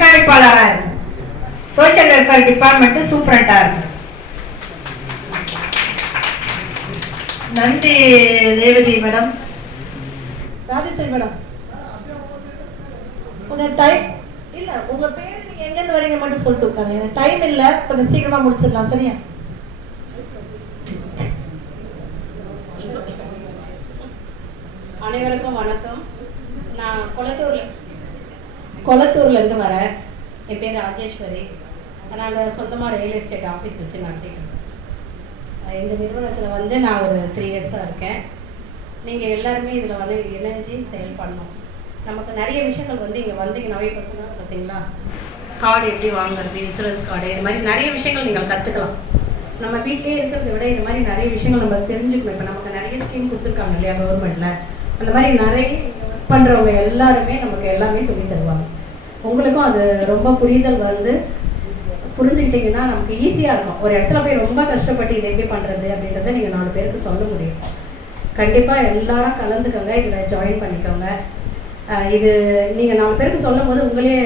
கண்காணிப்பாளரா இருந்தேன் social welfare department சூப்பரண்டா இருந்தேன் நன்றி ரேவதி மேடம் ராஜேஸ்வரி மேடம் கொஞ்சம் டைம் இல்ல உங்க பேர் நீங்க எங்க இருந்து வரீங்க மட்டும் சொல்லிட்டு உட்காருங்க. எனக்கு டைம் இல்ல. கொஞ்சம் சீக்கிரமா முடிச்சிடலாம் சரியா? அனைவருக்கும் வணக்கம். நான் கொளத்தூர்ல கொளத்தூர்ல இருந்து வரேன் என் பேர் ராஜேஸ்வரி. நாங்கள் சொந்தமாக ரியல் எஸ்டேட் ஆஃபீஸ் வச்சு நடத்திட்டு இந்த நிறுவனத்தில் வந்து நான் ஒரு த்ரீ இயர்ஸாக இருக்கேன். நீங்கள் எல்லாருமே இதில் வந்து இணைஞ்சு செயல் பண்ணணும். நமக்கு நிறைய விஷயங்கள் வந்து இங்கே வந்தீங்கன்னாவே இப்போ சொன்னாங்க பார்த்தீங்களா கார்டு எப்படி வாங்குறது இன்சூரன்ஸ் கார்டு இது மாதிரி நிறைய விஷயங்கள் நீங்கள் கற்றுக்கலாம் நம்ம வீட்டிலே இருக்கிறத விட இது மாதிரி நிறைய விஷயங்கள் நம்ம தெரிஞ்சுக்கணும். இப்போ நமக்கு நிறைய ஸ்கீம் கொடுத்துருக்காங்க இல்லையா கவர்மெண்ட்டில் அந்த மாதிரி நிறைய ஒர்க் பண்ணுறவங்க எல்லாருமே நமக்கு எல்லாமே சொல்லி தருவாங்க. உங்களுக்கும் அது ரொம்ப புரிதல் வந்து புரிஞ்சுக்கிட்டீங்கன்னா நமக்கு ஈஸியாக இருக்கும். ஒரு இடத்துல போய் ரொம்ப கஷ்டப்பட்டு இதை எப்படி பண்ணுறது அப்படின்றத நீங்கள் நாலு பேருக்கு சொல்ல முடியும். கண்டிப்பாக எல்லாரும் கலந்துக்கோங்க இதில் ஜாயின் பண்ணிக்கோங்க. இது நீங்கள் நாலு பேருக்கு சொல்லும் போது உங்களே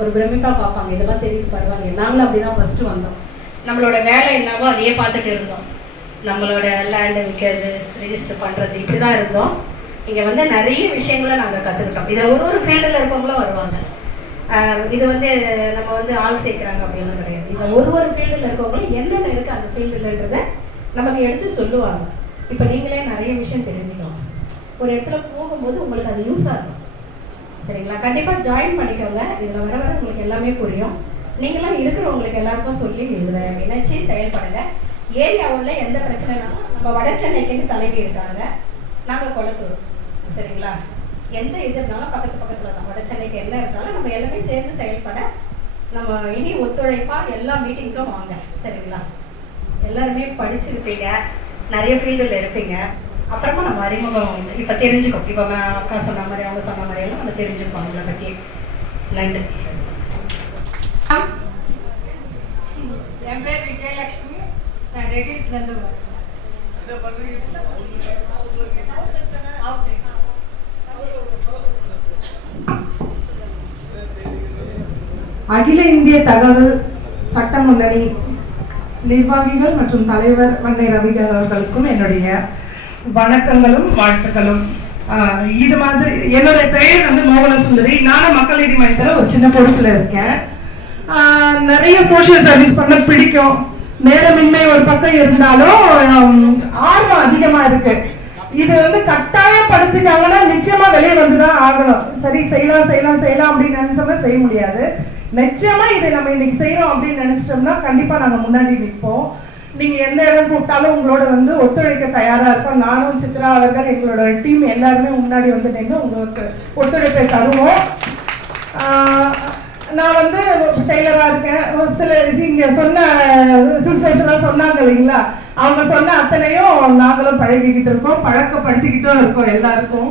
ஒரு பிரமிப்பாக பார்ப்பாங்க. இதெல்லாம் தெரியுது பரவாயில்ல நாங்களும் அப்படி தான் ஃபஸ்ட்டு வந்தோம். நம்மளோட வேலை என்னவோ அதையே பார்த்துட்டு இருந்தோம். நம்மளோட லேண்டை விற்கிறது ரெஜிஸ்டர் பண்ணுறது இப்படி தான் இருந்தோம். இங்கே வந்து நிறைய விஷயங்களை நாங்கள் கற்றுக்கிட்டோம் இதில் ஒரு ஒரு ஃபீல்டில் இருக்கவங்களும் இதை வந்து நம்ம வந்து ஆள் சேர்க்குறாங்க அப்படின்னு கிடையாது. இந்த ஒரு ஒரு ஃபீல்டில் இருக்கவங்களும் என்னென்ன இருக்குது அந்த ஃபீல்டுலன்றத நமக்கு எடுத்து சொல்லுவாங்க. இப்போ நீங்களே நிறைய விஷயம் தெரிஞ்சுக்கணும் ஒரு இடத்துல போகும்போது உங்களுக்கு அது யூஸாக இருக்கும். சரிங்களா? கண்டிப்பாக ஜாயின் பண்ணிக்கோங்க. இதில் வர வர உங்களுக்கு எல்லாமே புரியும். நீங்களும் இருக்கிறவங்களுக்கு எல்லாருக்கும் சொல்லி இதில் இணைச்சி செயல்படுங்க. ஏரியாவில் எந்த பிரச்சனைனாலும் நம்ம வட சென்னைக்குன்னு தலைவி இருக்காங்க நாங்கள் கொளத்தூர். சரிங்களா? எந்த இது இருந்தாலும் பக்கத்து பக்கத்தில் தான். வட சென்னைக்கு என்ன இருந்தாலும் நம்ம எல்லாமே சேர்ந்து செயல்பட நம்ம இனி ஒத்துழைப்பா எல்லா மீட்டிங்க்கும் வாங்க. சரிங்களா? எல்லாருமே படிச்சிருப்பீங்க. நிறைய ஃபீல்டில் இருப்பீங்க. அப்புறமா நம்ம அறிமுகம் இப்போ தெரிஞ்சுக்கோ இப்போ நான் அக்கா சொன்ன மாதிரி அவங்க சொன்ன மாதிரி எல்லாம் நம்ம தெரிஞ்சுப்போம் உங்களை பற்றி நன்றி. என் பேர் விஜயலட்சுமி. நான் ரெட்டில்ஸ்லேருந்து வரேன் அகில இந்திய தகவல் சட்ட முன்னணி நிர்வாகிகள் மற்றும் தலைவர் வண்ணை ரவி அவர்களுக்கும் என்னுடைய வணக்கங்களும் வாழ்த்துக்களும். இது மாதிரி என்னுடைய பெயர் வந்து மோகன சுந்தரி நானும் மக்கள் நீதி மையத்தில் ஒரு சின்ன பொறுப்பில் இருக்கேன். நிறைய சோஷியல் சர்வீஸ் பண்ண பிடிக்கும். நேரமின்மை ஒரு பக்கம் இருந்தாலும் ஆர்வம் அதிகமாக இருக்குது இது வந்து கட்டாயப்படுத்திட்டாங்கன்னா நிச்சயமா வெளியே வந்துதான் ஆகணும். சரி செய்யலாம் செய்யலாம் செய்யலாம் அப்படின்னு நினைச்சோம்னா செய்ய முடியாது. நிச்சயமா இதை நம்ம இன்னைக்கு செய்யறோம் அப்படின்னு நினைச்சிட்டோம்னா கண்டிப்பா நாங்க முன்னாடி நிற்போம். நீங்க எந்த இடம் கூப்பிட்டாலும் உங்களோட வந்து ஒத்துழைக்க தயாரா இருக்கோம் நானும் சித்ரா அவர்கள் எங்களோட டீம் எல்லாருமே முன்னாடி வந்து நின்று உங்களுக்கு ஒத்துழைப்பை தருவோம். ஆஹ் நான் வந்து டெய்லரா இருக்கேன். ஒரு சில இங்க சொன்ன சிஸ்டர்ஸ் எல்லாம் சொன்னாங்க இல்லைங்களா? அவங்க சொன்ன அத்தனையும் நாங்களும் பழகிக்கிட்டு இருக்கோம் பழக்கப்படுத்திக்கிட்டும் இருக்கோம் எல்லாருக்கும்.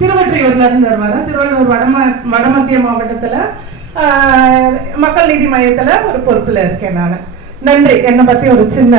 திருவற்றியூர்ல இருந்து வருவாங்க. திருவள்ளூர் வடம வடமத்திய மாவட்டத்துல மக்கள் நீதி மையத்துல ஒரு பொறுப்புல இருக்கேன் நான். நன்றி. என்னை பத்தி ஒரு சின்ன